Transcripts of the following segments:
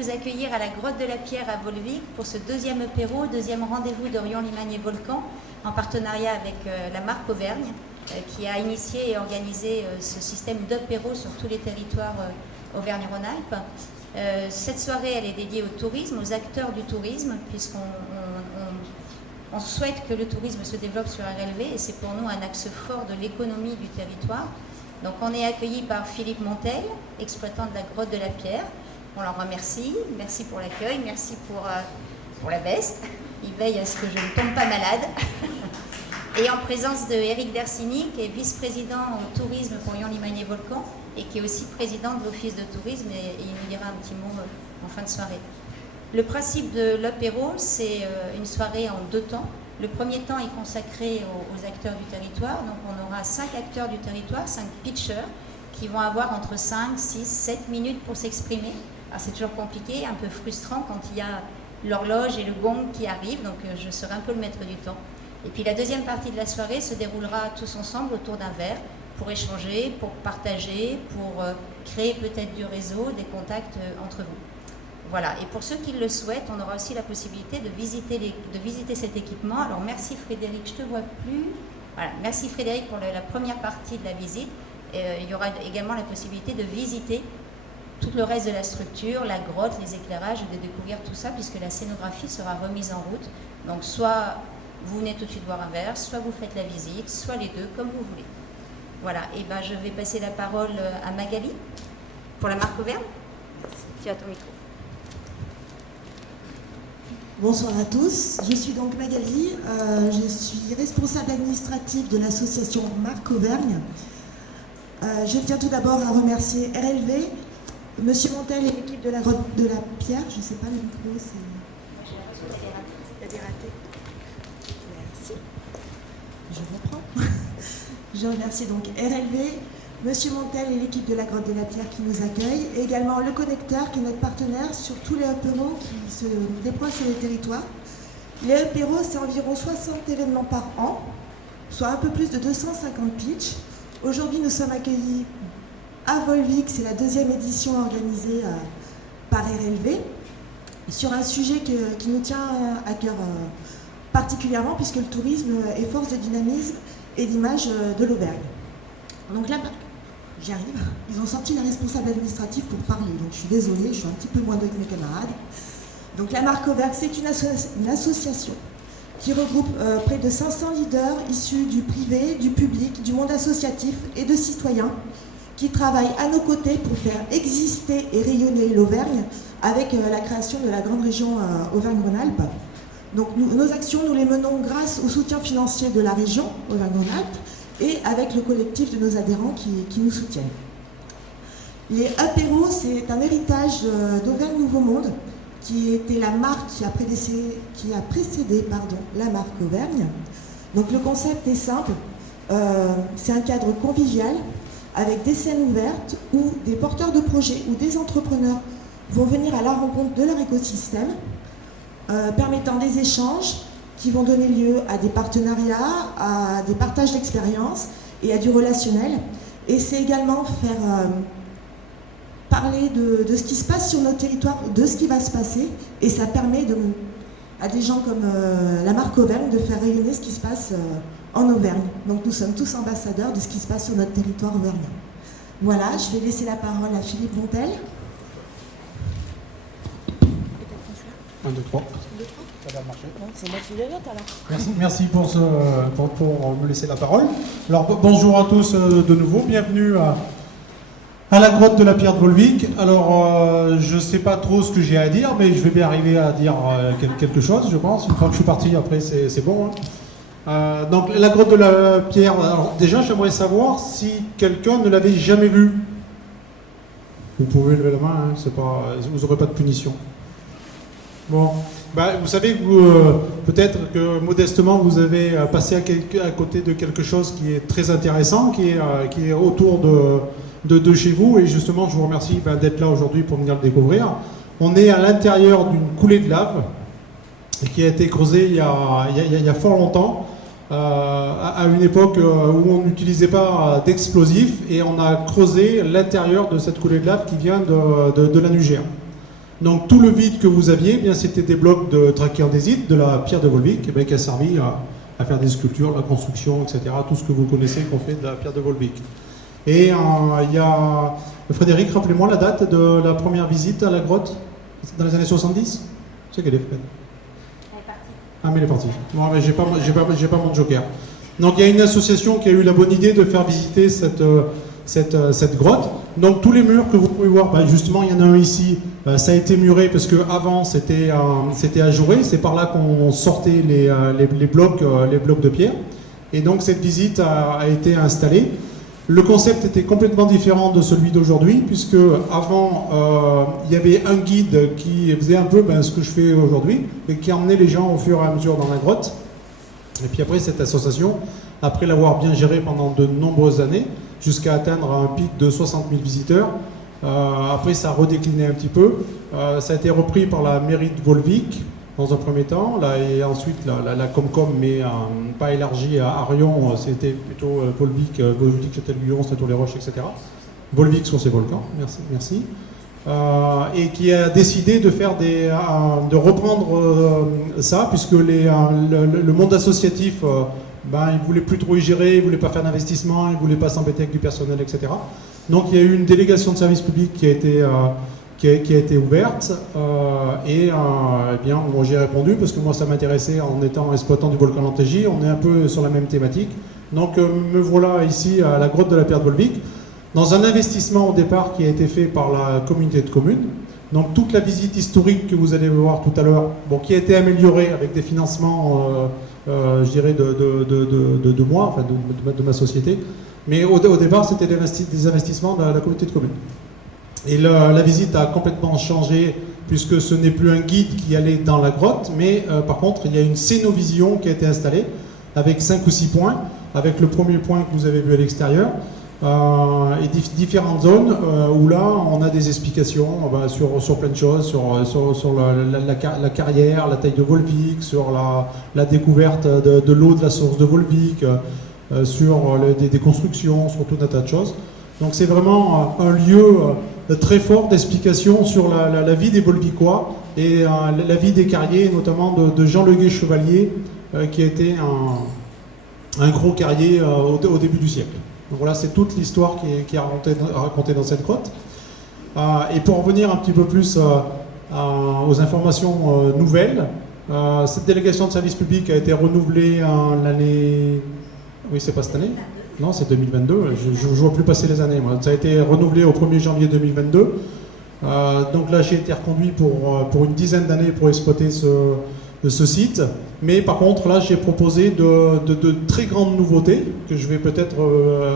vous accueillir à la Grotte de la Pierre à Volvic pour ce deuxième apéro, deuxième rendez-vous d'Orion Limagne et Volcan, en partenariat avec la marque Auvergne, qui a initié et organisé ce système d'apéro sur tous les territoires Auvergne-Rhône-Alpes. Cette soirée, elle est dédiée au tourisme, aux acteurs du tourisme, puisqu'on souhaite que le tourisme se développe sur RLV, et c'est pour nous un axe fort de l'économie du territoire. Donc on est accueilli par Philippe Montel, exploitant de la Grotte de la Pierre. On leur remercie, merci pour l'accueil, merci pour la veste. Il veille à ce que je ne tombe pas malade. Et en présence de Éric Dersini, qui est vice-président au tourisme pour Orion Limagne et Volcan, et qui est aussi président de l'Office de tourisme, et il nous dira un petit mot en fin de soirée. Le principe de l'apéro, c'est une soirée en 2 temps. Le premier temps est consacré aux acteurs du territoire. Donc on aura 5 acteurs du territoire, 5 pitchers, qui vont avoir entre 5, 6, 7 minutes pour s'exprimer. Alors c'est toujours compliqué, un peu frustrant quand il y a l'horloge et le gong qui arrivent, donc je serai un peu le maître du temps. Et puis la deuxième partie de la soirée se déroulera tous ensemble autour d'un verre pour échanger, pour partager, pour créer peut-être du réseau, des contacts entre vous. Voilà, et pour ceux qui le souhaitent, on aura aussi la possibilité de visiter cet équipement. Alors merci Frédéric, je ne te vois plus. Voilà, merci Frédéric pour la première partie de la visite. Il y aura également la possibilité de visiter tout le reste de la structure, la grotte, les éclairages, et de découvrir tout ça, puisque la scénographie sera remise en route. Donc soit vous venez tout de suite boire un verre, soit vous faites la visite, soit les deux, comme vous voulez. Voilà, et ben je vais passer la parole à Magali pour la marque Auvergne. Tu as ton micro. Bonsoir à tous, je suis donc Magali, je suis responsable administrative de l'association Marque Auvergne. Je tiens tout d'abord à remercier RLV, Monsieur Montel et l'équipe de la Grotte de la Pierre. Je ne sais pas le micro, c'est... Il y a des ratés. Merci. Je reprends. Je remercie donc RLV, Monsieur Montel et l'équipe de la Grotte de la Pierre qui nous accueille, et également le Connecteur qui est notre partenaire sur tous les apéros qui se déploient sur les territoires. Les apéros, c'est environ 60 événements par an, soit un peu plus de 250 pitchs. Aujourd'hui, nous sommes accueillis à Volvic, c'est la deuxième édition organisée par RLV, sur un sujet qui nous tient à cœur particulièrement, puisque le tourisme est force de dynamisme et d'image de l'Auvergne. Donc là, j'y arrive. Ils ont sorti la responsable administrative pour parler, donc je suis désolée, je suis un petit peu moins douée que mes camarades. Donc la marque Auvergne, c'est une association qui regroupe près de 500 leaders issus du privé, du public, du monde associatif et de citoyens qui travaillent à nos côtés pour faire exister et rayonner l'Auvergne avec la création de la grande région Auvergne-Rhône-Alpes. Donc nos actions, nous les menons grâce au soutien financier de la région Auvergne-Rhône-Alpes et avec le collectif de nos adhérents qui nous soutiennent. Les apéros, c'est un héritage d'Auvergne Nouveau Monde, qui était la marque qui a précédé la marque Auvergne. Donc le concept est simple, c'est un cadre convivial avec des scènes ouvertes où des porteurs de projets ou des entrepreneurs vont venir à la rencontre de leur écosystème, permettant des échanges qui vont donner lieu à des partenariats, à des partages d'expériences et à du relationnel. Et c'est également faire parler de ce qui se passe sur notre territoire, de ce qui va se passer, et ça permet à des gens comme la marque Auvergne de faire rayonner ce qui se passe en Auvergne. Donc nous sommes tous ambassadeurs de ce qui se passe sur notre territoire auvergnat. Voilà, je vais laisser la parole à Philippe Montel. 1, 2, 3. Ça va marcher. C'est moi qui l'ai alors. Merci pour me laisser la parole. Alors bonjour à tous de nouveau, bienvenue à la Grotte de la Pierre de Volvic. Alors je ne sais pas trop ce que j'ai à dire, mais je vais bien arriver à dire quelque chose, je pense. Une fois que je suis parti, après c'est bon. Hein. Donc la Grotte de la Pierre, alors déjà j'aimerais savoir si quelqu'un ne l'avait jamais vue. Vous pouvez lever la main, hein, vous n'aurez pas de punition. Bon, vous savez que peut-être que modestement vous avez passé à côté de quelque chose qui est très intéressant, qui est autour de chez vous, et justement je vous remercie d'être là aujourd'hui pour venir le découvrir. On est à l'intérieur d'une coulée de lave qui a été creusée il y a fort longtemps, à une époque où on n'utilisait pas d'explosifs, et on a creusé l'intérieur de cette coulée de lave qui vient de la Nugère. Donc tout le vide que vous aviez, eh bien c'était des blocs de trachyandésite, de la pierre de Volvic, eh bien, qui a servi à faire des sculptures, la construction, etc. Tout ce que vous connaissez qu'on fait de la pierre de Volvic. Et il y a... Frédéric, rappelez-moi la date de la première visite à la grotte, dans les années 70 ? C'est qu'elle est, Fred ? Elle est partie. Ah, mais elle est partie. Bon, mais j'ai pas mon joker. Donc il y a une association qui a eu la bonne idée de faire visiter cette grotte. Donc tous les murs que vous pouvez voir, justement il y en a un ici, ça a été muré parce qu'avant c'était ajouré, c'est par là qu'on sortait les blocs de pierre. Et donc cette visite a été installée. Le concept était complètement différent de celui d'aujourd'hui, puisque avant il y avait un guide qui faisait un peu ce que je fais aujourd'hui, et qui emmenait les gens au fur et à mesure dans la grotte. Et puis après, cette association, après l'avoir bien gérée pendant de nombreuses années, jusqu'à atteindre un pic de 60 000 visiteurs, après ça a redécliné un petit peu. Ça a été repris par la mairie de Volvic, dans un premier temps, là, et ensuite la Comcom, mais pas élargie à Arion, c'était plutôt Volvic, Châtel-Guyon, Château-les-Roches, etc. Volvic sur ses volcans, merci. Et qui a décidé de faire de reprendre ça, puisque le monde associatif, il voulait plus trop y gérer, il voulait pas faire d'investissement, il voulait pas s'embêter avec du personnel, etc. Donc il y a eu une délégation de service public qui a été ouverte, et bien moi j'y ai répondu parce que moi ça m'intéressait en étant exploitant du volcan Lantégy. On est un peu sur la même thématique. Donc me voilà ici à la grotte de la Pierre de Volvic, dans un investissement au départ qui a été fait par la communauté de communes. Donc toute la visite historique que vous allez voir tout à l'heure, qui a été améliorée avec des financements, je dirais, de moi, enfin de ma société. Mais au départ, c'était des investissements de la communauté de communes. Et la visite a complètement changé, puisque ce n'est plus un guide qui allait dans la grotte, mais par contre, il y a une scénovision qui a été installée, avec 5 ou 6 points, avec le premier point que vous avez vu à l'extérieur, et différentes zones où là, on a des explications sur plein de choses, sur la carrière, la taille de Volvic, sur la découverte de l'eau de la source de Volvic, sur des constructions, sur tout un tas de choses. Donc c'est vraiment un lieu très fort d'explication sur la vie des Volvicois et la vie des carriers, notamment de Jean Leguet Chevalier, qui a été un gros carrier au début du siècle. Donc voilà, c'est toute l'histoire qui est racontée dans cette grotte. Et pour revenir un petit peu plus aux informations nouvelles, cette délégation de service public a été renouvelée l'année... Oui, c'est pas cette année ? Non, c'est 2022. Je ne vois plus passer les années. Moi. Ça a été renouvelé au 1er janvier 2022. Donc là, j'ai été reconduit pour une dizaine d'années pour exploiter ce site. Mais par contre, là, j'ai proposé de très grandes nouveautés que je vais peut-être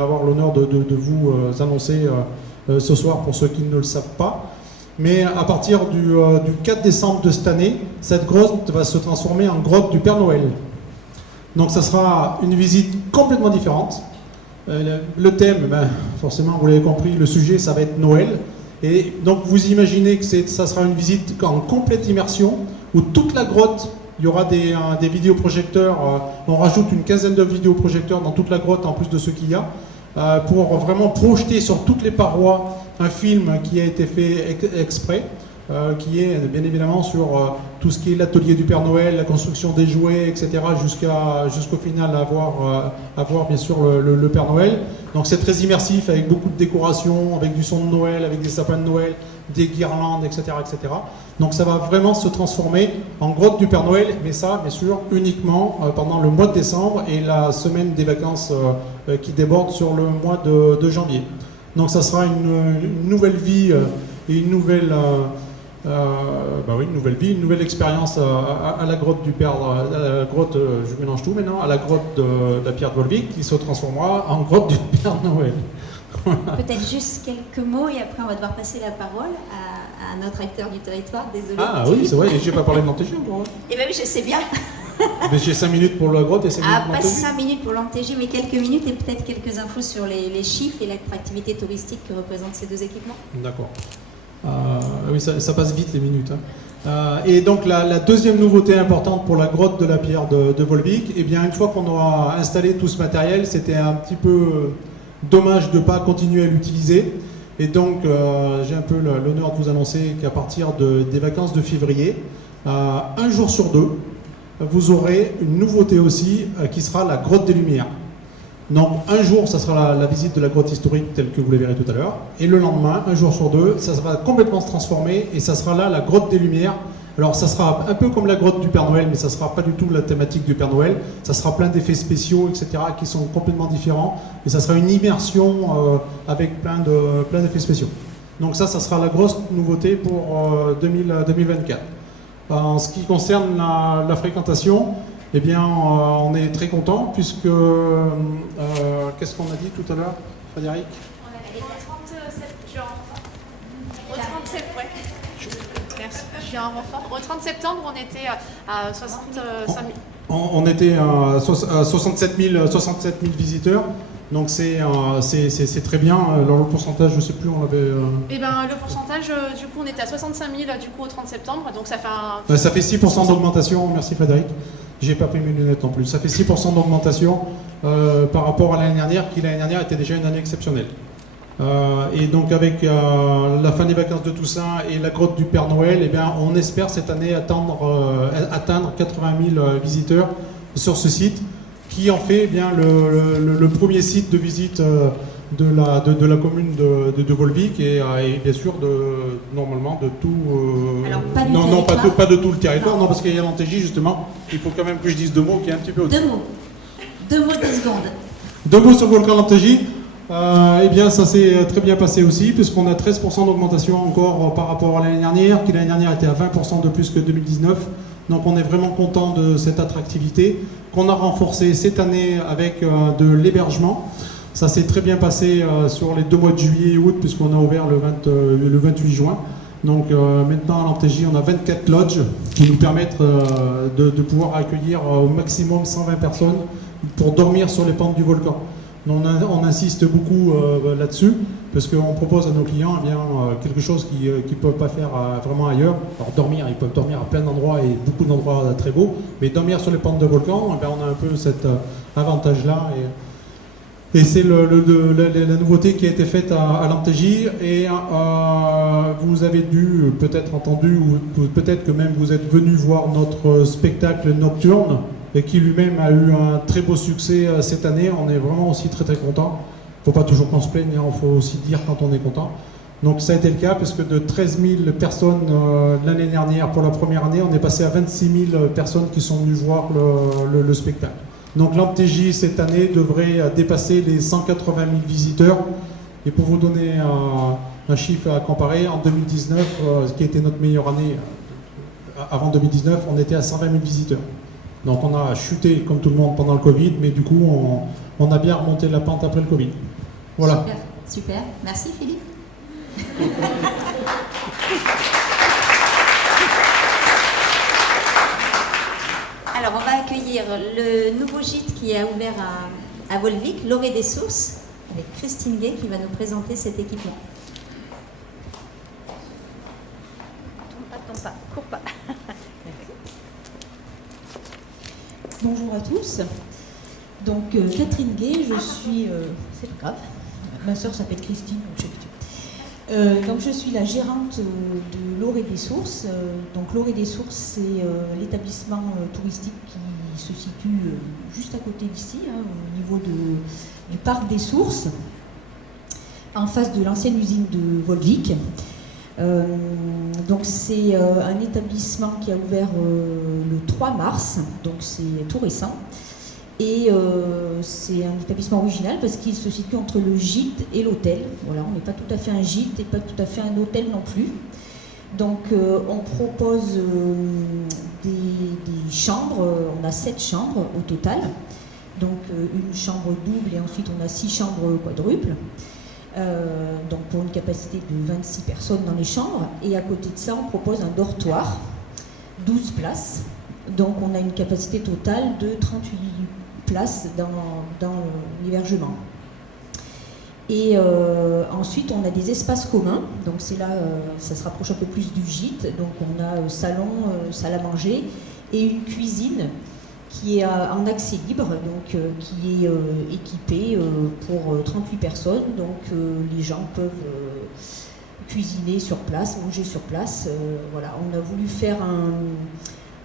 avoir l'honneur de vous annoncer ce soir pour ceux qui ne le savent pas. Mais à partir du 4 décembre de cette année, cette grotte va se transformer en grotte du Père Noël. Donc ça sera une visite complètement différente. Le thème, forcément, vous l'avez compris, le sujet, ça va être Noël. Et donc vous imaginez que ça sera une visite en complète immersion, où toute la grotte, il y aura des vidéoprojecteurs. On rajoute une quinzaine de vidéoprojecteurs dans toute la grotte, en plus de ceux qu'il y a, pour vraiment projeter sur toutes les parois un film qui a été fait exprès, qui est bien évidemment sur tout ce qui est l'atelier du Père Noël, la construction des jouets, etc., jusqu'au final avoir bien sûr le Père Noël. Donc c'est très immersif, avec beaucoup de décorations, avec du son de Noël, avec des sapins de Noël, des guirlandes, etc., etc. Donc ça va vraiment se transformer en grotte du Père Noël, mais ça, bien sûr, uniquement pendant le mois de décembre et la semaine des vacances qui déborde sur le mois de janvier. Donc ça sera une nouvelle vie et une nouvelle... une nouvelle vie, une nouvelle expérience à la grotte du Père, à la grotte, je mélange tout maintenant, à la grotte de la Pierre de Volvic, qui se transformera en grotte du Père Noël. Peut-être juste quelques mots et après on va devoir passer la parole à notre acteur du territoire, désolé. Ah oui, c'est vrai, et je n'ai pas parlé de Lantégy encore. Eh bien oui, je sais bien. Mais j'ai 5 minutes pour la grotte et 5 minutes pour pas Lantégy. 5 minutes pour Lantégy, mais quelques minutes et peut-être quelques infos sur les chiffres et l'attractivité touristique que représentent ces deux équipements. D'accord. Oui, ça passe vite les minutes. Et donc la deuxième nouveauté importante pour la grotte de la Pierre de Volvic, eh bien une fois qu'on aura installé tout ce matériel, c'était un petit peu dommage de ne pas continuer à l'utiliser. Et donc, j'ai un peu l'honneur de vous annoncer qu'à partir des vacances de février, un jour sur deux, vous aurez une nouveauté aussi qui sera la Grotte des Lumières. Donc, un jour, ça sera la visite de la grotte historique telle que vous la verrez tout à l'heure. Et le lendemain, un jour sur deux, ça sera complètement transformé et ça sera là la Grotte des Lumières. Alors, ça sera un peu comme la grotte du Père Noël, mais ça ne sera pas du tout la thématique du Père Noël. Ça sera plein d'effets spéciaux, etc., qui sont complètement différents. Et ça sera une immersion avec plein d'effets spéciaux. Donc ça sera la grosse nouveauté pour 2024. En ce qui concerne la fréquentation, eh bien, on est très content puisque... qu'est-ce qu'on a dit tout à l'heure, Frédéric? Au 30 septembre, on était à 65 000. On était à 67 000 visiteurs, donc c'est très bien. Alors le pourcentage, je ne sais plus, on avait... Eh ben, le pourcentage, du coup, on était à 65 000 du coup, au 30 septembre, donc ça fait un... Ça fait 6% d'augmentation, merci Frédéric. J'ai pas pris mes lunettes non plus. Ça fait 6% d'augmentation par rapport à l'année dernière, qui l'année dernière était déjà une année exceptionnelle. Et donc avec la fin des vacances de Toussaint et la grotte du Père Noël, eh bien, on espère cette année atteindre 80 000 visiteurs sur ce site, qui en fait eh bien, le premier site de visite de la commune de Volvic et bien sûr normalement de tout... Alors, pas de tout le territoire, non, parce qu'il y a l'Antégie justement, il faut quand même que je dise deux mots qui est un petit peu au-dessus. Deux mots, 10 secondes. Deux mots sur le volcan d'Antégie. Eh bien, ça s'est très bien passé aussi, puisqu'on a 13% d'augmentation encore par rapport à l'année dernière, qui l'année dernière était à 20% de plus que 2019. Donc on est vraiment content de cette attractivité, qu'on a renforcée cette année avec de l'hébergement. Ça s'est très bien passé sur les 2 mois de juillet et août, puisqu'on a ouvert le 28 juin. Donc maintenant à l'Antégie, on a 24 lodges qui nous permettent de pouvoir accueillir au maximum 120 personnes pour dormir sur les pentes du volcan. On insiste beaucoup là-dessus, parce qu'on propose à nos clients eh bien, quelque chose qu'ils ne peuvent pas faire vraiment ailleurs. Alors dormir, ils peuvent dormir à plein d'endroits et beaucoup d'endroits très beaux, mais dormir sur les pentes de volcan, eh bien, on a un peu cet avantage-là. Et c'est la nouveauté qui a été faite à l'Antégie. Et vous avez dû peut-être entendu, ou peut-être que même vous êtes venu voir notre spectacle nocturne, et qui lui-même a eu un très beau succès cette année. On est vraiment aussi très très content. Il ne faut pas toujours qu'on se plaigne, il faut aussi dire quand on est content. Donc ça a été le cas, parce que de 13 000 personnes l'année dernière, pour la première année, on est passé à 26 000 personnes qui sont venues voir le spectacle. Donc l'Antégie cette année devrait dépasser les 180 000 visiteurs. Et pour vous donner un chiffre à comparer, en 2019, qui était notre meilleure année, avant 2019, on était à 120 000 visiteurs. Donc on a chuté comme tout le monde pendant le Covid, mais du coup on a bien remonté la pente après le Covid. Voilà. Super, super. Merci Philippe. Alors on va accueillir le nouveau gîte qui a ouvert à Volvic, l'Orée des Sources, avec Christine Gay qui va nous présenter cet équipement. Tombe pas, cours pas. Bonjour à tous. Donc Catherine Gay, je suis... c'est pas grave, ma soeur s'appelle Christine, donc je sais plus. Donc je suis la gérante de l'Orée des Sources. Donc l'Orée des Sources, c'est l'établissement touristique qui se situe juste à côté d'ici, hein, au niveau du parc des Sources, en face de l'ancienne usine de Volvic. Donc c'est un établissement qui a ouvert le 3 mars, donc c'est tout récent. Et c'est un établissement original parce qu'il se situe entre le gîte et l'hôtel. Voilà, on n'est pas tout à fait un gîte et pas tout à fait un hôtel non plus. Donc on propose des chambres, on a 7 chambres au total. Donc une chambre double et ensuite on a 6 chambres quadruples. Donc pour une capacité de 26 personnes dans les chambres. Et à côté de ça, on propose un dortoir, 12 places. Donc on a une capacité totale de 38 places dans l'hébergement. Et ensuite, on a des espaces communs. Donc c'est là, ça se rapproche un peu plus du gîte. Donc on a salon, salle à manger et une cuisine qui est en accès libre, donc qui est équipé pour 38 personnes. Donc les gens peuvent cuisiner sur place, manger sur place. Voilà, on a voulu faire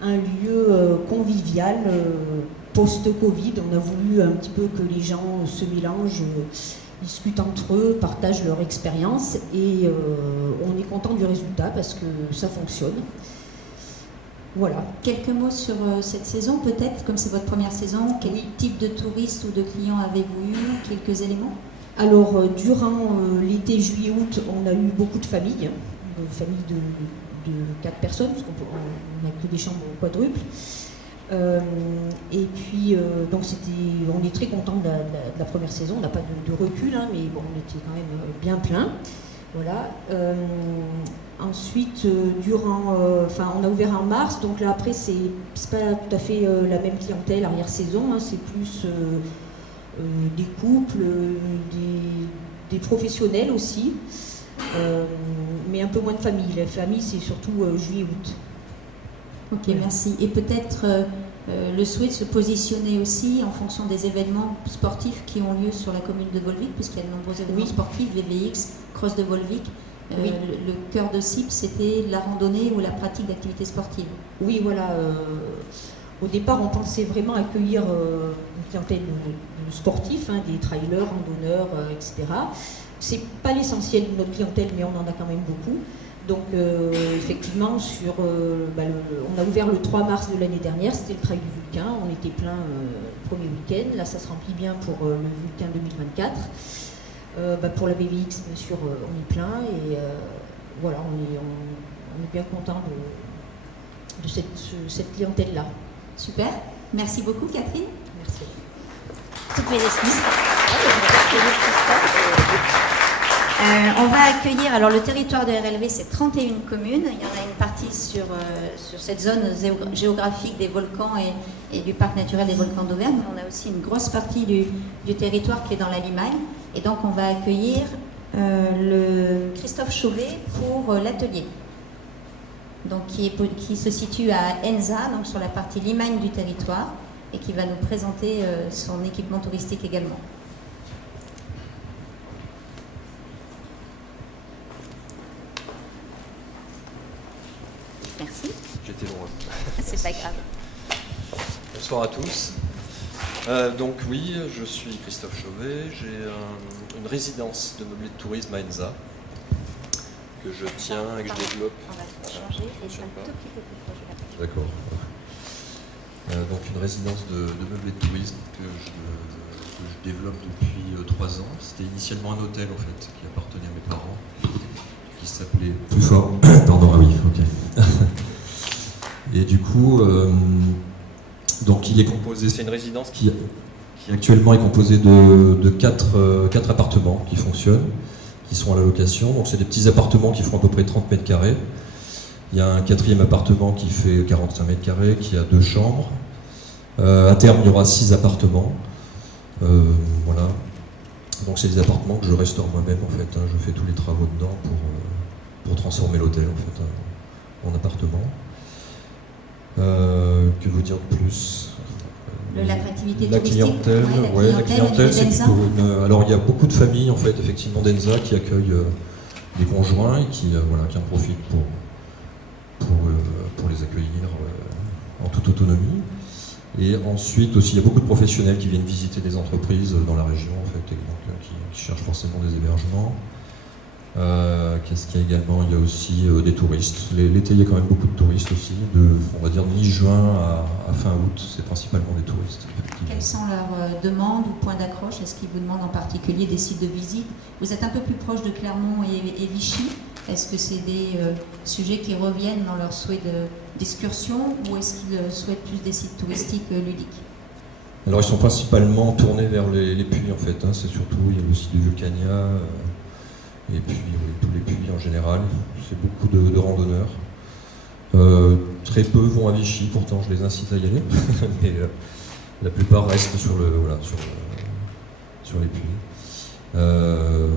un lieu convivial post-Covid. On a voulu un petit peu que les gens se mélangent, discutent entre eux, partagent leur expérience et on est content du résultat parce que ça fonctionne. Voilà. Quelques mots sur cette saison, peut-être, comme c'est votre première saison, quel type de touristes ou de clients avez-vous eu? Quelques éléments? Alors, durant l'été, juillet-août, on a eu beaucoup de familles de 4 personnes, parce qu'on n'a que des chambres quadruples. Et puis, donc on est très content de la première saison, on n'a pas de recul, hein, mais bon, on était quand même bien plein. Voilà. Ensuite, on a ouvert en mars, donc là après, c'est pas tout à fait la même clientèle arrière-saison, hein, c'est plus des couples, des professionnels aussi, mais un peu moins de familles. La famille, c'est surtout juillet-août. Ok, merci. Et peut-être le souhait de se positionner aussi en fonction des événements sportifs qui ont lieu sur la commune de Volvic, puisqu'il y a de nombreux événements sportifs, VBX, Cross de Volvic. Le cœur de cible, c'était la randonnée ou la pratique d'activités sportives. Oui, voilà. Au départ, on pensait vraiment accueillir une clientèle de sportifs, hein, des trailers, randonneurs, etc. C'est pas l'essentiel de notre clientèle, mais on en a quand même beaucoup. Donc, effectivement, on a ouvert le 3 mars de l'année dernière, c'était le trail du Vulcain. On était plein le premier week-end. Là, ça se remplit bien pour le Vulcain 2024. Pour la BVX, bien sûr, on est plein et voilà, on est bien content de cette clientèle-là. Super, merci beaucoup Catherine. Merci. Toutes mes excuses. On va accueillir, alors le territoire de RLV, c'est 31 communes. Il y en a une partie sur cette zone géographique des volcans et du parc naturel des volcans d'Auvergne. Mais on a aussi une grosse partie du territoire qui est dans la Limagne. Et donc on va accueillir le Christophe Chauvet pour l'atelier. Donc qui se situe à Enza, donc sur la partie Limagne du territoire, et qui va nous présenter son équipement touristique également. Merci. J'étais loin. C'est pas grave. Bonsoir à tous. Donc oui, je suis Christophe Chauvet, j'ai une résidence de meublé de tourisme à Enza que je tiens et que je développe. On va changer et un tout petit peu plus proche. D'accord. Donc une résidence de meublé de tourisme que je développe depuis 3 ans. C'était initialement un hôtel en fait qui appartenait à mes parents, qui s'appelait... Plus fort. Pardon, ah oui, ok. Et du coup... Donc il est composé, c'est une résidence qui actuellement est composée de 4 appartements qui fonctionnent, qui sont à la location. Donc c'est des petits appartements qui font à peu près 30 mètres carrés. Il y a un 4e appartement qui fait 45 mètres carrés, qui a 2 chambres. À terme, il y aura 6 appartements. Voilà. Donc c'est des appartements que je restaure moi-même en fait. Hein. Je fais tous les travaux dedans pour transformer l'hôtel en fait en appartement. Que vous dire de plus? L'attractivité la touristique. clientèle, la clientèle, c'est plutôt alors il y a beaucoup de familles en fait, effectivement d'Enza qui accueillent des conjoints et qui en profitent pour les accueillir en toute autonomie. Et ensuite aussi, il y a beaucoup de professionnels qui viennent visiter des entreprises dans la région en fait, et donc qui cherchent forcément des hébergements. Qu'est-ce qu'il y a également? Il y a aussi des touristes. L'été, il y a quand même beaucoup de touristes aussi. On va dire mi-juin à fin août, c'est principalement des touristes. Quelles sont leurs demandes ou points d'accroche? Est-ce qu'ils vous demandent en particulier des sites de visite? Vous êtes un peu plus proche de Clermont et Vichy. Est-ce que c'est des sujets qui reviennent dans leur souhait d'excursion ou est-ce qu'ils souhaitent plus des sites touristiques ludiques? Alors, ils sont principalement tournés vers les puits en fait. Hein. C'est surtout, il y a le site de Vulcania. Et puis tous les puits en général, c'est beaucoup de randonneurs. Très peu vont à Vichy, pourtant je les incite à y aller, mais la plupart restent sur les puits. Voilà.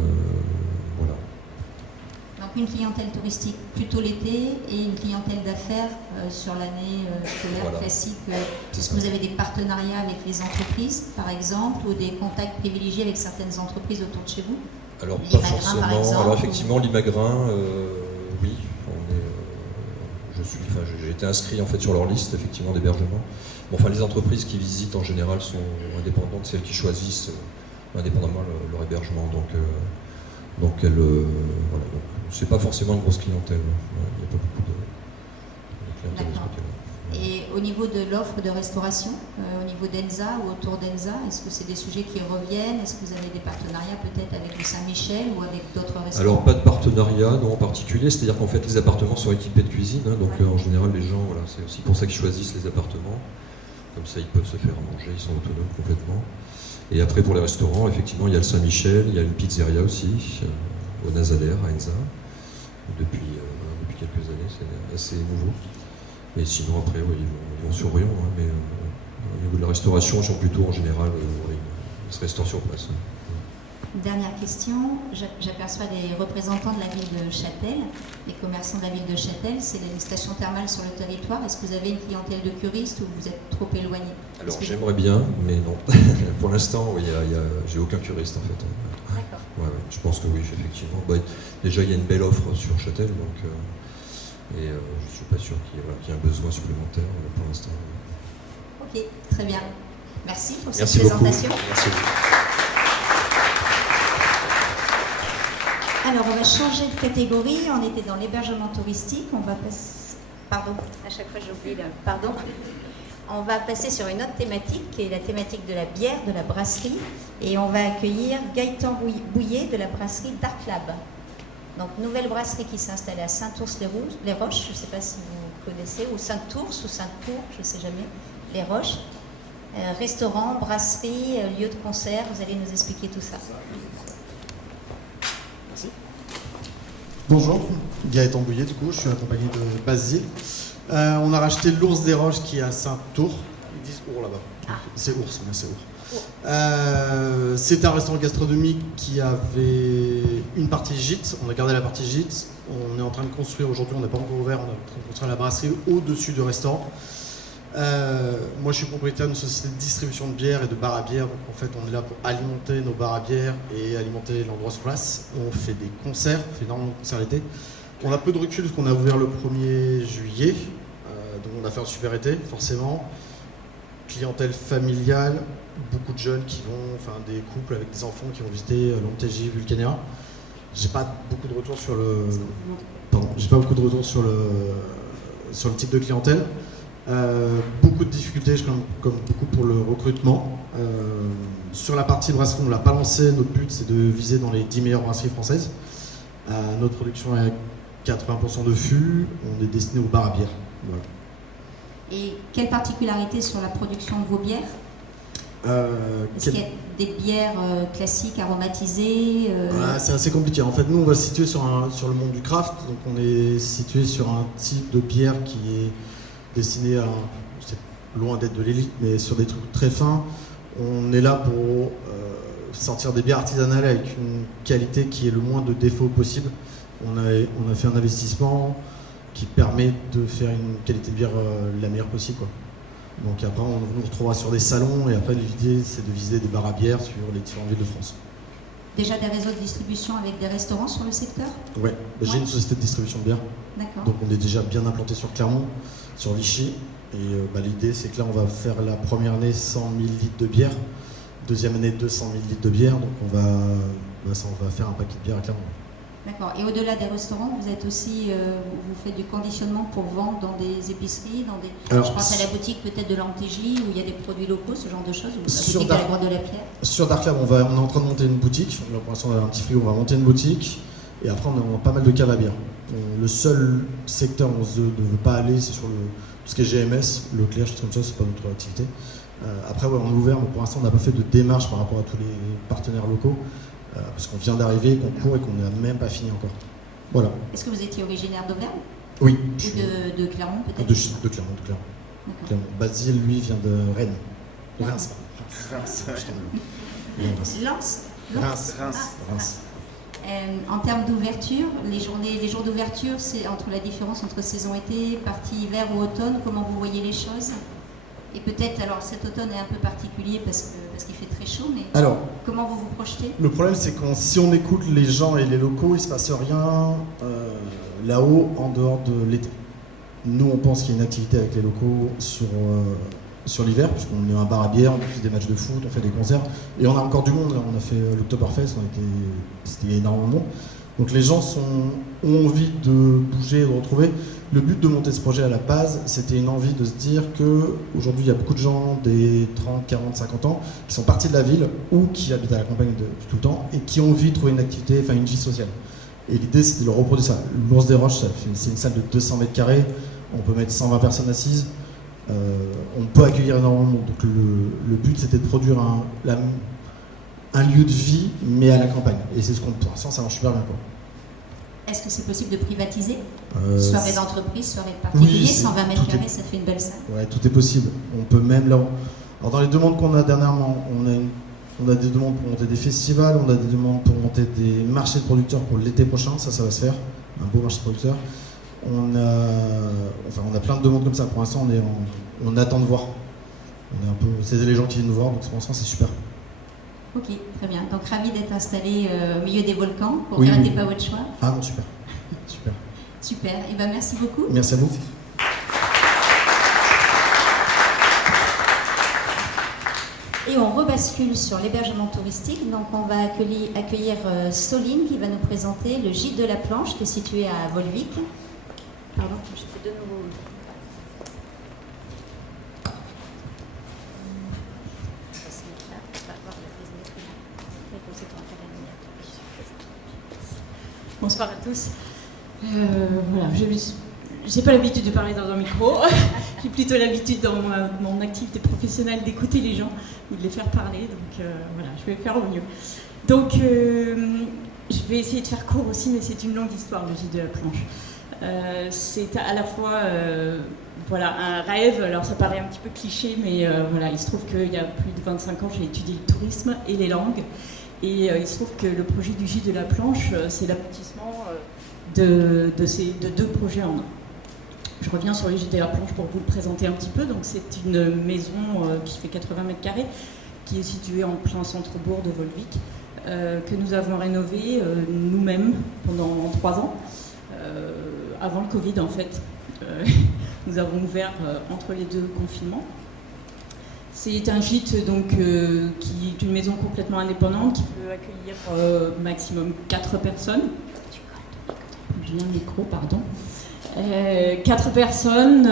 Donc une clientèle touristique plutôt l'été et une clientèle d'affaires sur l'année scolaire Voilà. classique. Est-ce que vous avez des partenariats avec les entreprises, par exemple, ou des contacts privilégiés avec certaines entreprises autour de chez vous? Alors, pas L'Imagrin, forcément. par exemple, Alors, ou- effectivement, l'Imagrin, oui. J'ai été inscrit en fait sur leur liste effectivement d'hébergement. Bon, enfin, les entreprises qui visitent en général sont indépendantes, c'est elles qui choisissent indépendamment leur hébergement. Donc elles, voilà, donc, c'est pas forcément une grosse clientèle. Il n'y a pas beaucoup de clientèle de ce D'accord. côté-là. Et au niveau de l'offre de restauration, au niveau d'Enza ou autour d'Enza, est-ce que c'est des sujets qui reviennent? Est-ce que vous avez des partenariats peut-être avec le Saint-Michel ou avec d'autres restaurants? Alors pas de partenariat non en particulier, c'est-à-dire qu'en fait les appartements sont équipés de cuisine, hein, donc en général les gens, voilà, c'est aussi pour ça qu'ils choisissent les appartements, comme ça ils peuvent se faire à manger, ils sont autonomes complètement. Et après pour les restaurants, effectivement il y a le Saint-Michel, il y a une pizzeria aussi, au Nazadère à Enza, depuis quelques années, c'est assez nouveau. Et sinon après oui, ils vont sur Rion, hein, mais au niveau de la restauration ils sont plutôt en général, ils se restaurent sur place. Dernière question, j'aperçois des représentants de la ville de Châtel, les commerçants de la ville de Châtel, c'est une station thermale sur le territoire. Est-ce que vous avez une clientèle de curistes ou vous êtes trop éloigné? Alors j'aimerais bien, mais non. Pour l'instant, oui, j'ai aucun curiste en fait. D'accord. Ouais, je pense que oui, effectivement. Bah, déjà, il y a une belle offre sur Châtel, donc, et je ne suis pas sûr qu'il y ait un besoin supplémentaire pour l'instant. Ok, très bien. Merci pour Merci cette beaucoup. présentation. Merci. Alors, on va changer de catégorie. On était dans l'hébergement touristique. On va passer... Pardon, à chaque fois j'oublie le... Pardon. On va passer sur une autre thématique, qui est la thématique de la bière, de la brasserie. Et on va accueillir Gaëtan Bouillet de la brasserie Dark Lab. Donc, nouvelle brasserie qui s'est installée à Saint-Ours-les-Roches. Je ne sais pas si vous connaissez, ou Saint-Ours ou Saint-Tours, je ne sais jamais. Les Roches. Restaurant, brasserie, lieu de concert. Vous allez nous expliquer tout ça. Merci. Bonjour, Gaëtan Bouillet, du coup, je suis accompagné de Basile. On a racheté l'Ours des Roches qui est à Saint-Tour. Ils disent Ours là-bas. Ah. C'est Ours, mais c'est Ours. C'est un restaurant gastronomique qui avait une partie gîte. On a gardé la partie gîte. On est en train de construire, aujourd'hui on n'a pas encore ouvert, on est en train de construire la brasserie au-dessus du restaurant. Moi je suis propriétaire d'une société de distribution de bière et de bar à bière, donc en fait on est là pour alimenter nos bars à bière et alimenter l'endroit sur place. On fait des concerts, on fait énormément de concerts l'été. On a peu de recul parce qu'on a ouvert le 1er juillet, donc on a fait un super été forcément. Clientèle familiale, beaucoup de jeunes qui vont, enfin des couples avec des enfants qui vont visiter Montégie, Vulcania. J'ai pas beaucoup de retours sur le, sur le type de clientèle. Beaucoup de difficultés comme beaucoup pour le recrutement. Sur la partie brasserie, on ne l'a pas lancé. Notre but, c'est de viser dans les 10 meilleures brasseries françaises. Notre production est à 80% de fûts. On est destiné au bar à bière. Voilà. Et quelle particularité sur la production de vos bières? Est-ce qu'il y a des bières classiques, aromatisées C'est assez compliqué. En fait, nous, on va se situer sur le monde du craft. Donc, on est situé sur un type de bière qui est destiné à, c'est loin d'être de l'élite, mais sur des trucs très fins. On est là pour sortir des bières artisanales avec une qualité qui est le moins de défauts possible. On a fait un investissement qui permet de faire une qualité de bière la meilleure possible, quoi. Donc après, on nous retrouvera sur des salons et après l'idée c'est de viser des bars à bière sur les différentes villes de France. Déjà des réseaux de distribution avec des restaurants sur le secteur? Ouais, j'ai une société de distribution de bière. D'accord. Donc on est déjà bien implanté sur Clermont, sur Vichy. Et l'idée c'est que là on va faire la première année 100 000 litres de bière, deuxième année 200 000 litres de bière. Donc on va faire un paquet de bière à Clermont. D'accord. Et au-delà des restaurants, vous êtes aussi, vous faites du conditionnement pour vendre dans des épiceries, dans des. Alors, je pense à la boutique peut-être de l'Antégie où il y a des produits locaux, ce genre de choses, ou la Sur boutique de la Grotte de la Pierre. Sur Dark Lab, on est en train de monter une boutique. Là, pour l'instant, on a un petit frigo, on va monter une boutique. Et après, on a pas mal de caves à bière. Le seul secteur où on ne veut pas aller, c'est sur tout ce qui est GMS, Leclerc, choses comme ça, c'est pas notre activité. Après, ouais, on est ouvert, mais pour l'instant, on n'a pas fait de démarche par rapport à tous les partenaires locaux. Parce qu'on vient d'arriver, qu'on court et qu'on n'a même pas fini encore. Voilà. Est-ce que vous étiez originaire d'Auvergne? Oui. Ou de Clermont peut-être? De Clermont. D'accord. Basile, lui, vient de Rennes. Reims. Lens. Reims. En termes d'ouverture, les jours d'ouverture, c'est entre la différence entre saison été, partie hiver ou automne, comment vous voyez les choses? Et peut-être, alors cet automne est un peu particulier parce qu'il fait très chaud, mais Alors, comment vous vous projetez? le problème, c'est que si on écoute les gens et les locaux, il ne se passe rien là-haut en dehors de l'été. Nous, on pense qu'il y a une activité avec les locaux sur l'hiver, puisqu'on est un bar à bière, on fait des matchs de foot, on fait des concerts, et on a encore du monde. Là, on a fait l'Oktoberfest, c'était énormément de monde. Donc les gens ont envie de bouger, de retrouver. Le but de monter ce projet à la base, c'était une envie de se dire qu'aujourd'hui, il y a beaucoup de gens des 30, 40, 50 ans qui sont partis de la ville ou qui habitent à la campagne depuis tout le temps et qui ont envie de trouver une activité, enfin une vie sociale. Et l'idée, c'était de leur reproduire ça. L'Ours des Roches, c'est une salle de 200 mètres carrés, on peut mettre 120 personnes assises, on peut accueillir énormément de monde. Donc le but, c'était de produire un lieu de vie, mais à la campagne. Et c'est ce qu'on, pour l'instant, ça marche super bien, quoi. Est-ce que c'est possible de privatiser? Soirée d'entreprise, soirée particulière, oui, 120 mètres carrés, ça fait une belle salle. Ouais, tout est possible. On peut même là. Alors dans les demandes qu'on a dernièrement, on a des demandes pour monter des festivals, on a des demandes pour monter des marchés de producteurs pour l'été prochain, ça va se faire, un beau marché de producteurs. On a plein de demandes comme ça. Pour l'instant, on attend de voir. C'est les gens qui viennent nous voir, donc pour l'instant, c'est super. Ok, très bien. Donc ravi d'être installé au milieu des volcans. Pour Oui, regrettez oui. pas votre choix. Ah non, super. Super. Super. Et ben merci beaucoup. Merci à vous. Et on rebascule sur l'hébergement touristique. Donc on va accueillir Soline qui va nous présenter le gîte de la Planche qui est situé à Volvic. Pardon, je fais de nouveau. Bonsoir à tous. Voilà, je n'ai pas l'habitude de parler dans un micro. J'ai plutôt l'habitude dans mon activité professionnelle d'écouter les gens ou de les faire parler. Donc voilà, je vais faire au mieux. Donc je vais essayer de faire court aussi, mais c'est une longue histoire, le gîte de la Planche. C'est à la fois voilà, un rêve. Alors ça paraît un petit peu cliché, mais voilà, il se trouve qu'il y a plus de 25 ans, j'ai étudié le tourisme et les langues. Et il se trouve que le projet du gîte de la Planche, c'est l'aboutissement de deux projets en un. Je reviens sur le gîte de la Planche pour vous le présenter un petit peu. Donc c'est une maison qui fait 80 mètres carrés, qui est située en plein centre-bourg de Volvic, que nous avons rénové nous-mêmes pendant 3 ans, avant le Covid en fait. Nous avons ouvert entre les deux confinements. C'est un gîte donc, qui est une maison complètement indépendante qui peut accueillir maximum 4 personnes. J'ai un micro, pardon. 4 personnes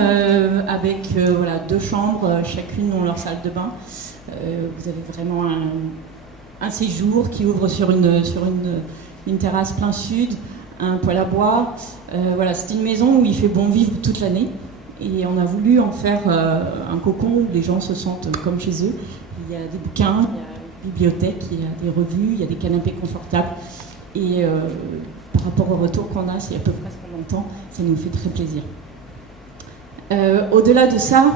avec voilà, 2 chambres, chacune ont leur salle de bain. Vous avez vraiment un séjour qui ouvre sur une terrasse plein sud, un poêle à bois. Voilà, c'est une maison où il fait bon vivre toute l'année. Et on a voulu en faire un cocon où les gens se sentent comme chez eux. Il y a des bouquins, il y a une bibliothèque, il y a des revues, il y a des canapés confortables. Et par rapport au retour qu'on a, c'est à peu près ce qu'on entend, ça nous fait très plaisir. Au-delà de ça,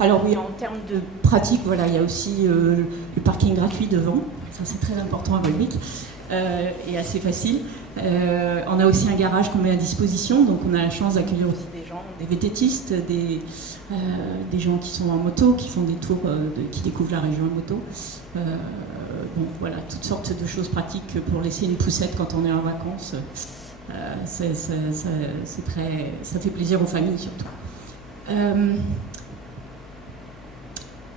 alors oui, en termes de pratique, voilà, il y a aussi le parking gratuit devant. Ça, c'est très important à Volvic et assez facile. On a aussi un garage qu'on met à disposition, donc on a la chance d'accueillir aussi des gens, des vététistes, des gens qui sont en moto, qui font des tours, qui découvrent la région en moto. Bon, voilà, toutes sortes de choses pratiques pour laisser une poussette quand on est en vacances. Ça fait plaisir aux familles surtout.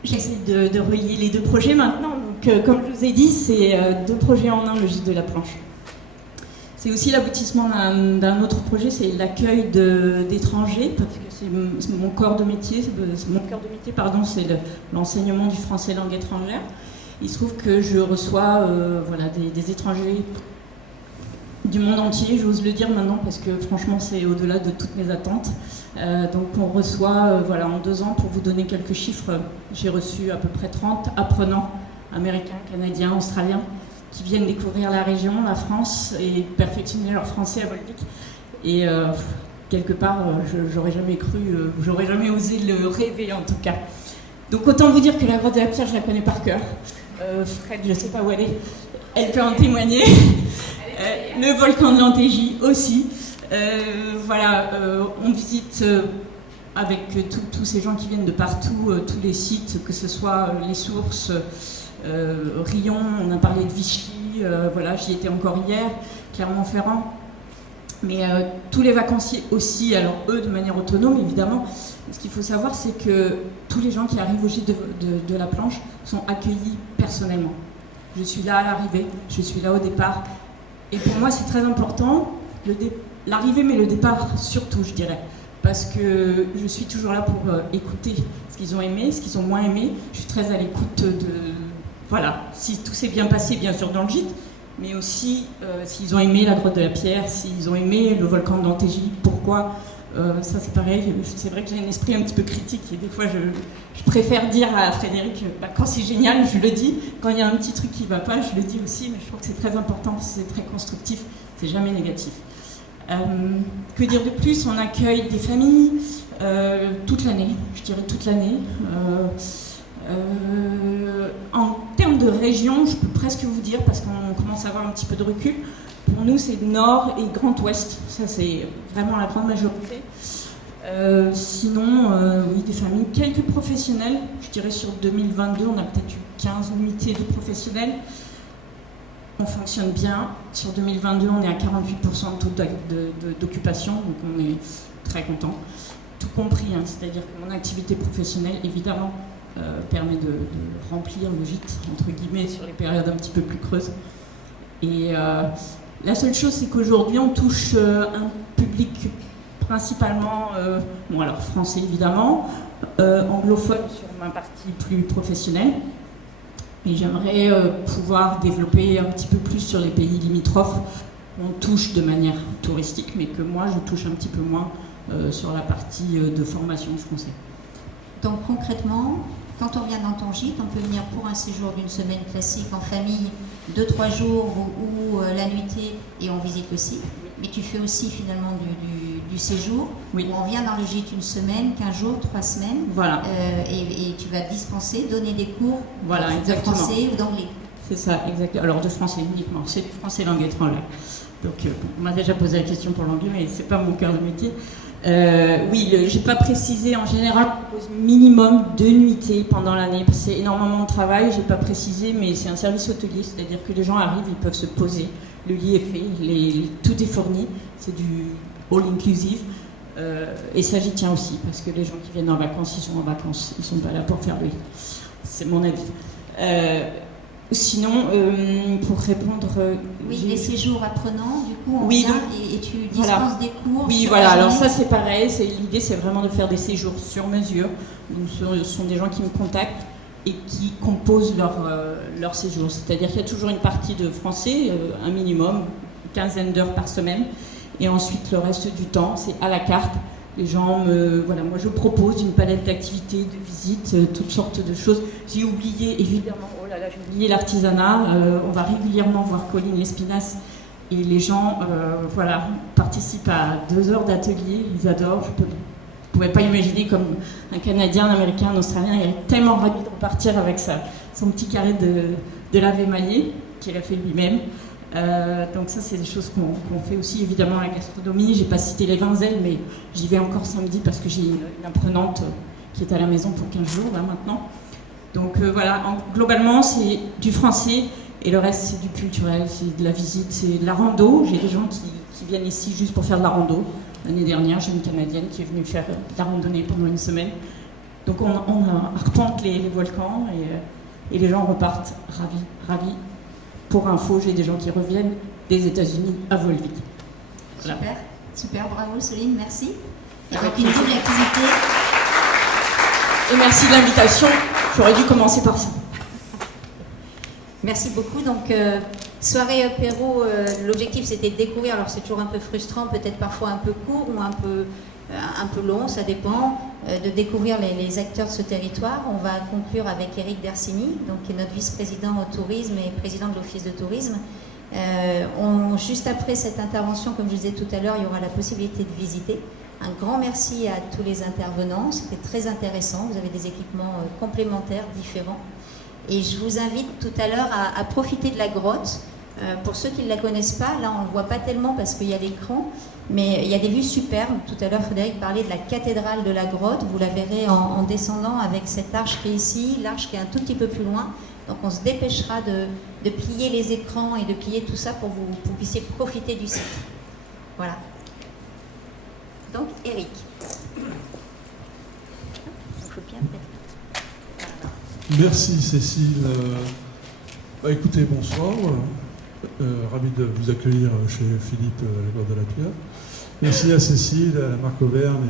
J'essaie de relier les 2 projets maintenant. Donc, comme je vous ai dit, c'est 2 projets en un, le gîte de la Planche. C'est aussi l'aboutissement d'un autre projet, c'est l'accueil d'étrangers, parce que c'est mon corps de métier, c'est l'enseignement du français langue étrangère. Il se trouve que je reçois voilà, des étrangers du monde entier, j'ose le dire maintenant, parce que franchement c'est au-delà de toutes mes attentes. Donc on reçoit, voilà, en 2 ans, pour vous donner quelques chiffres, j'ai reçu à peu près 30 apprenants américains, canadiens, australiens, qui viennent découvrir la région, la France, et perfectionner leur français à Volvic. Et quelque part, j'aurais jamais cru, j'aurais jamais osé le rêver en tout cas. Donc autant vous dire que la grotte de la Pierre, je la connais par cœur. Fred, je sais pas où elle est peut en témoigner. le volcan de l'Antégie aussi. Voilà, on visite avec tous ces gens qui viennent de partout, tous les sites, que ce soit les sources, Rion, on a parlé de Vichy, voilà, j'y étais encore hier, Clermont-Ferrand. Mais tous les vacanciers aussi, alors eux de manière autonome évidemment. Ce qu'il faut savoir, c'est que tous les gens qui arrivent au gîte de la planche sont accueillis personnellement. Je suis là à l'arrivée, je suis là au départ. Et pour moi, c'est très important, l'arrivée, mais le départ surtout, je dirais. Parce que je suis toujours là pour écouter ce qu'ils ont aimé, ce qu'ils ont moins aimé. Je suis très à l'écoute de... Voilà, si tout s'est bien passé, bien sûr, dans le gîte, mais aussi s'ils ont aimé la grotte de la pierre, s'ils ont aimé le volcan de l'Antégie, pourquoi. Ça c'est pareil, c'est vrai que j'ai un esprit un petit peu critique et des fois je préfère dire à Frédéric, quand c'est génial, je le dis, quand il y a un petit truc qui ne va pas, je le dis aussi, mais je trouve que c'est très important parce que c'est très constructif, c'est jamais négatif. Que dire de plus? On accueille des familles toute l'année, je dirais toute l'année. En termes de région, je peux presque vous dire, parce qu'on commence à avoir un petit peu de recul, pour nous c'est Nord et Grand Ouest, ça c'est vraiment la grande majorité. Sinon, oui, des familles, quelques professionnels, je dirais sur 2022, on a peut-être eu 15 unités de professionnels. On fonctionne bien. Sur 2022, on est à 48% de taux d'occupation, donc on est très content. Tout compris, hein, c'est-à-dire que mon activité professionnelle, évidemment, permet de remplir le gîte, entre guillemets, sur les périodes un petit peu plus creuses. Et la seule chose, c'est qu'aujourd'hui, on touche un public principalement, bon alors français évidemment, anglophone sur ma partie plus professionnelle. Et j'aimerais pouvoir développer un petit peu plus sur les pays limitrophes qu'on touche de manière touristique, mais que moi je touche un petit peu moins sur la partie de formation français. Donc concrètement, quand on vient dans ton gîte, on peut venir pour un séjour d'une semaine classique en famille, 2-3 jours ou la nuitée, et on visite aussi. Mais tu fais aussi finalement du séjour, oui. Où on vient dans le gîte une semaine, 15 jours, 3 semaines, voilà. Et tu vas dispenser, donner des cours voilà, de français ou d'anglais. C'est ça, exactement. Alors de français uniquement, c'est du français langue étrangère. Donc on m'a déjà posé la question pour l'anglais, mais c'est pas mon cœur de métier. Oui, j'ai pas précisé, en général, on propose minimum 2 nuitées pendant l'année, parce que c'est énormément de travail, j'ai pas précisé, mais c'est un service hôtelier, c'est-à-dire que les gens arrivent, ils peuvent se poser, le lit est fait, tout est fourni, c'est du all-inclusive, et ça j'y tiens aussi, parce que les gens qui viennent en vacances, ils sont en vacances, ils sont pas là pour faire le lit, c'est mon avis. Sinon, pour répondre... oui, les séjours apprenants, du coup, on oui, vient et tu dispenses voilà. Des cours. Oui, voilà, alors ça c'est pareil, l'idée c'est vraiment de faire des séjours sur mesure. Donc, ce sont des gens qui me contactent et qui composent leur séjour. C'est-à-dire qu'il y a toujours une partie de français, un minimum, une quinzaine d'heures par semaine. Et ensuite, le reste du temps, c'est à la carte. Les gens voilà, moi je propose une palette d'activités, de visites, toutes sortes de choses. J'ai oublié, évidemment, oh là là, j'ai oublié l'artisanat. On va régulièrement voir Colline Lespinasse et les gens, voilà, participent à 2 heures d'atelier. Ils adorent. Je ne pouvais pas imaginer comme un Canadien, un Américain, un Australien. Il est tellement ravi de repartir avec son petit carré de lave émaillé qu'il a fait lui-même. Donc ça c'est des choses qu'on fait aussi évidemment à la gastronomie. J'ai pas cité les vins ailes, mais j'y vais encore samedi parce que j'ai une apprenante qui est à la maison pour 15 jours là maintenant. Donc voilà, globalement c'est du français et le reste c'est du culturel, c'est de la visite, c'est de la rando. J'ai des gens qui viennent ici juste pour faire de la rando. L'année dernière j'ai une Canadienne qui est venue faire de la randonnée pendant une semaine. Donc on arpente les volcans et les gens repartent ravis. Pour info, j'ai des gens qui reviennent des États-Unis à Volvic. Voilà. Super, bravo Céline, merci. Et avec une double activité. Et merci de l'invitation, j'aurais dû commencer par ça. Merci beaucoup. Donc, soirée apéro, l'objectif c'était de découvrir, alors c'est toujours un peu frustrant, peut-être parfois un peu court ou un peu long, ça dépend, de découvrir les acteurs de ce territoire. On va conclure avec Éric Dersini, donc, qui est notre vice-président au tourisme et président de l'Office de tourisme. Juste après cette intervention, comme je disais tout à l'heure, il y aura la possibilité de visiter. Un grand merci à tous les intervenants, c'était très intéressant, vous avez des équipements complémentaires, différents. Et je vous invite tout à l'heure à profiter de la grotte. Pour ceux qui ne la connaissent pas, là on ne le voit pas tellement parce qu'il y a l'écran, mais il y a des vues superbes. Tout à l'heure Frédéric parlait de la cathédrale de la grotte, vous la verrez en descendant avec cette arche qui est ici, l'arche qui est un tout petit peu plus loin. Donc on se dépêchera de plier les écrans et de plier tout ça pour que vous puissiez profiter du site. Voilà. Donc Eric. Il faut bien peut-être. Merci Cécile. Écoutez, bonsoir. Ravi de vous accueillir chez Philippe Lagorde de la Pierre. Merci à Cécile, à la marque Auvergne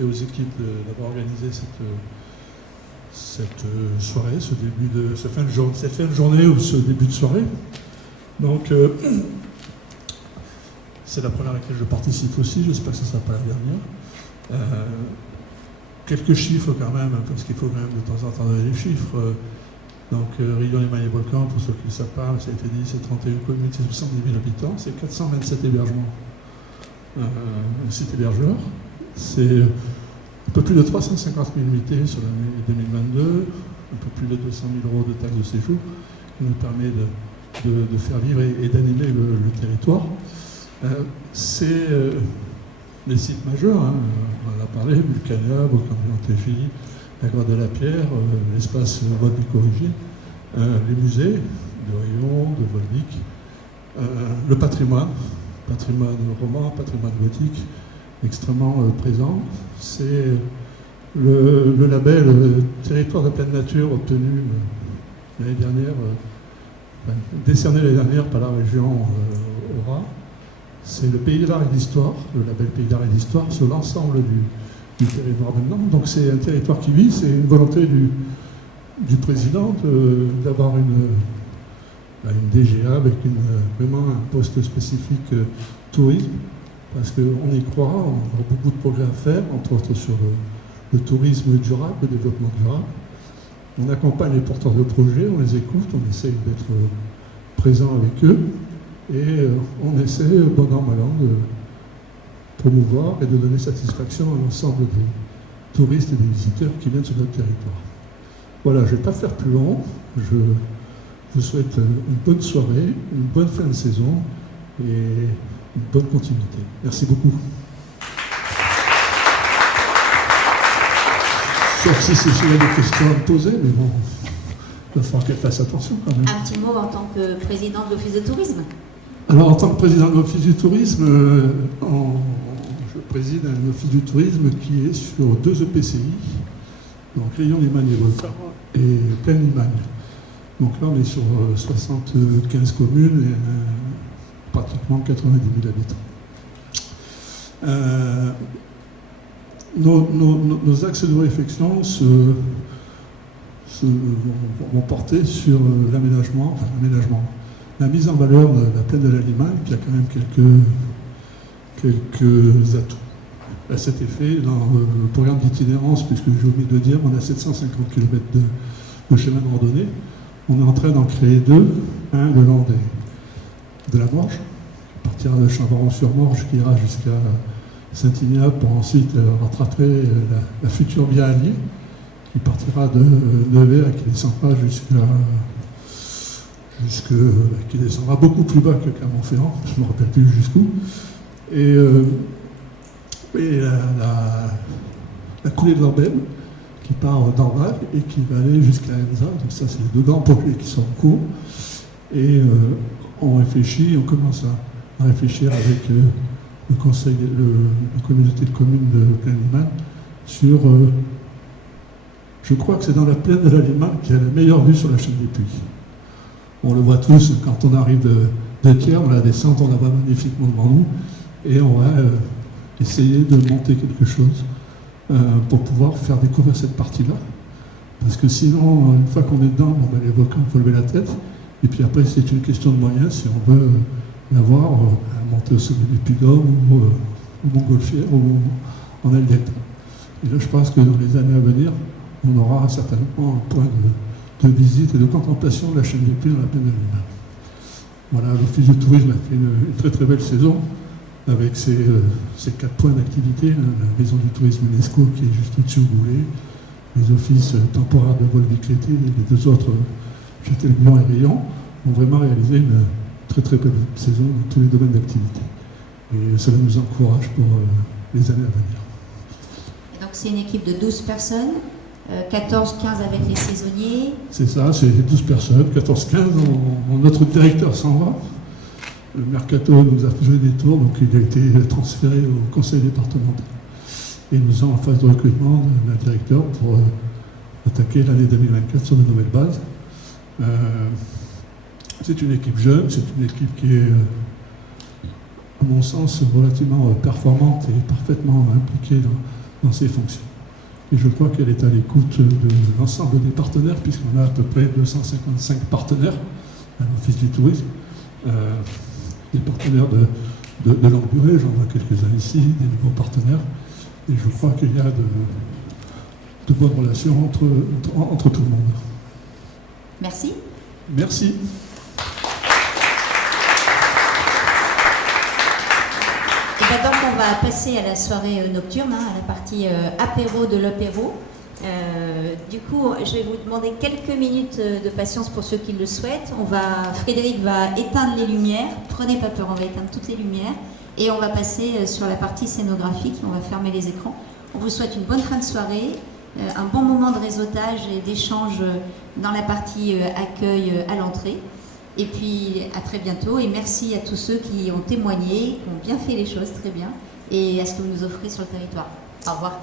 et aux équipes d'avoir organisé cette soirée, cette fin de journée ou ce début de soirée. Donc, c'est la première à laquelle je participe aussi, j'espère que ce ne sera pas la dernière. Quelques chiffres quand même, parce qu'il faut quand même de temps en temps donner des chiffres. Donc, Rion-les-Mailles et Volcans, pour ceux qui ne savent pas, ça a été dit, c'est 31 communes, c'est 70 000 habitants, c'est 427 hébergements. Un site hébergeur. C'est un peu plus de 350 000 nuitées sur l'année 2022, un peu plus de 200 000 € de taxes de séjour, qui nous permet de faire vivre et d'animer le territoire. C'est des sites majeurs, hein, on en a parlé, Vulcania, Volcan-du-Montégie, la Grotte de la Pierre, l'espace Volvic-Origine, les musées de Rion, de Volvic, le patrimoine roman, patrimoine gothique, extrêmement présent. C'est le label territoire de pleine nature obtenu l'année dernière, décerné l'année dernière par la région Aura. C'est le Pays d'art et d'histoire, le label Pays d'art et d'histoire sur l'ensemble du territoire maintenant. Donc c'est un territoire qui vit, c'est une volonté du président d'avoir une DGA avec vraiment un poste spécifique tourisme, parce qu'on y croit, on a beaucoup de progrès à faire, entre autres sur le tourisme durable, le développement durable. On accompagne les porteurs de projets, on les écoute, on essaye d'être présent avec eux, et on essaie, bon an, mal an, de promouvoir et de donner satisfaction à l'ensemble des touristes et des visiteurs qui viennent sur notre territoire. Voilà, je ne vais pas faire plus long, je vous souhaite une bonne soirée, une bonne fin de saison et une bonne continuité. Merci beaucoup. Sauf si Cécile a des questions à me poser, mais bon, il va falloir qu'elle fasse attention quand même. Un petit mot en tant que président de l'Office de tourisme. Alors, en tant que président de l'Office du tourisme, je préside un Office du tourisme qui est sur 2 EPCI, donc Rion-les-Mailles et Volcans et Plaine-Limagne. Donc là, on est sur 75 communes et pratiquement 90 000 habitants. Nos axes de réflexion vont porter sur l'aménagement, la mise en valeur de la plaine de la Limagne, qui a quand même quelques atouts. À cet effet, dans le programme d'itinérance, puisque j'ai oublié de dire, on a 750 km de chemin de randonnée. On est en train d'en créer 2, un le long de la Morge, qui partira de Champaran-sur-Morge, qui ira jusqu'à Saint-Ignace pour ensuite rattraper la future Via Allier, qui partira de Nevers et qui descendra qui descendra beaucoup plus bas que Clermont-Ferrand, je ne me rappelle plus jusqu'où. Et la coulée de l'Ambelle, qui part d'Orval et qui va aller jusqu'à Enza. Donc ça, c'est les 2 grands projets qui sont en cours. Et on commence à réfléchir avec le conseil, la communauté de communes de Plaine-Limagne sur, je crois que c'est dans la plaine de la Limagne qui a la meilleure vue sur la chaîne des Puys. On le voit tous, quand on arrive de Thiers, on la descend, on la voit magnifiquement devant nous, et on va essayer de monter quelque chose pour pouvoir faire découvrir cette partie-là. Parce que sinon, une fois qu'on est dedans, les volcans, il faut lever la tête. Et puis après, c'est une question de moyens, si on veut l'avoir, à monter au sommet du Puy-de-Dôme ou au Montgolfière ou en Alliette. Et là, je pense que dans les années à venir, on aura certainement un point de visite et de contemplation de la chaîne des Puys dans la plaine de Limagne. Voilà, l'Office du tourisme a fait une très très belle saison, avec ses 4 points d'activité, la maison du tourisme UNESCO qui est juste au-dessus au Goulet, les offices temporaires de Volvic-Lété et les 2 autres, Châtelleblanc et Rion, ont vraiment réalisé une très très belle saison dans tous les domaines d'activité. Et cela nous encourage pour les années à venir. Et donc c'est une équipe de 12 personnes, 14-15 avec les saisonniers. C'est ça, c'est 12 personnes, 14-15. Notre directeur s'en va. Le mercato nous a joué des tours, donc il a été transféré au conseil départemental. Et nous sommes en phase de recrutement d'un directeur pour attaquer l'année 2024 sur de nouvelles bases. C'est une équipe jeune, c'est une équipe qui est, à mon sens, relativement performante et parfaitement impliquée dans ses fonctions. Et je crois qu'elle est à l'écoute de l'ensemble des partenaires, puisqu'on a à peu près 255 partenaires à l'Office du tourisme. Des partenaires de longue durée, j'en vois quelques-uns ici, des nouveaux partenaires. Et je crois qu'il y a de bonnes relations entre tout le monde. Merci. Merci. Et bien donc on va passer à la soirée nocturne, à la partie apéro de l'apéro. Du coup, je vais vous demander quelques minutes de patience pour ceux qui le souhaitent. Frédéric va éteindre les lumières. Prenez pas peur, on va éteindre toutes les lumières. Et on va passer sur la partie scénographique. On va fermer les écrans. On vous souhaite une bonne fin de soirée, un bon moment de réseautage et d'échange dans la partie accueil à l'entrée. Et puis à très bientôt. Et merci à tous ceux qui ont témoigné, qui ont bien fait les choses très bien, et à ce que vous nous offrez sur le territoire. Au revoir.